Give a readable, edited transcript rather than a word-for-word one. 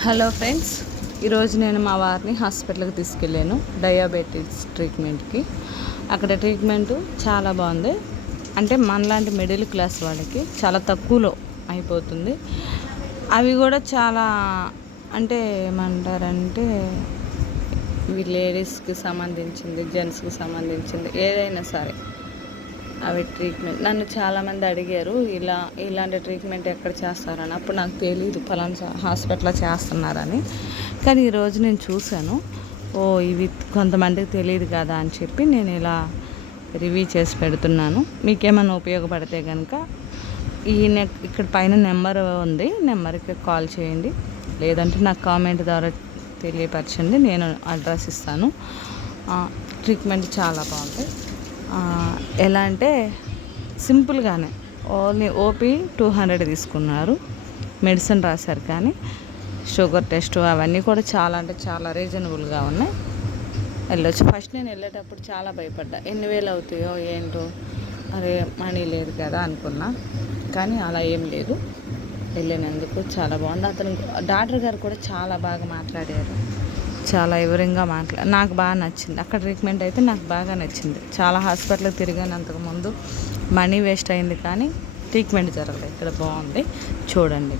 Hello friends, ఈరోజు నేను మా వారిని హాస్పిటల్కి తీసుకెళ్ళాను డయాబెటీస్ ట్రీట్మెంట్కి. అక్కడ ట్రీట్మెంటు చాలా బాగుంది. అంటే మనలాంటి మిడిల్ క్లాస్ వాళ్ళకి చాలా తక్కువలో అయిపోతుంది. అవి కూడా చాలా అంటే ఏమంటారంటే లేడీస్కి సంబంధించింది, జెంట్స్కి సంబంధించింది ఏదైనా సరే అవి ట్రీట్మెంట్. నన్ను చాలామంది అడిగారు ఇలాంటి ట్రీట్మెంట్ ఎక్కడ చేస్తారని. అప్పుడు నాకు తెలియదు ఫలానా హాస్పిటల్లో చేస్తున్నారని. కానీ ఈరోజు నేను చూశాను. ఇవి కొంతమందికి తెలియదు కదా అని చెప్పి నేను ఇలా రివ్యూ చేసి పెడుతున్నాను. మీకేమైనా ఉపయోగపడితే కనుక ఇక్కడ పైన నెంబర్ ఉంది, నెంబర్కి కాల్ చేయండి. లేదంటే నాకు కామెంట్ ద్వారా తెలియపరచండి, నేను అడ్రస్ ఇస్తాను. ట్రీట్మెంట్ చాలా బాగుంది. ఎలా అంటే సింపుల్గానే ఓన్లీ ఓపీ 200 తీసుకున్నారు. మెడిసిన్ రాశారు, కానీ షుగర్ టెస్ట్ అవన్నీ కూడా చాలా అంటే చాలా రీజనబుల్గా ఉన్నాయి. వెళ్ళొచ్చు. ఫస్ట్ నేను వెళ్ళేటప్పుడు చాలా భయపడ్డా, ఎన్ని వేలు అవుతాయో ఏంటో, అరే మనీ లేదు కదా అనుకున్నా. కానీ అలా ఏం లేదు. వెళ్ళినందుకు చాలా బాగుంది. అతను డాక్టర్ గారు కూడా చాలా బాగా మాట్లాడారు, చాలా వివరంగా నాకు బాగా నచ్చింది. అక్కడ ట్రీట్మెంట్ అయితే నాకు బాగా నచ్చింది. చాలా హాస్పిటల్కి తిరిగాను అంతకుముందు, మనీ వేస్ట్ అయింది, కానీ ట్రీట్మెంట్ జరగలేదు. ఇక్కడ బాగుంది, చూడండి.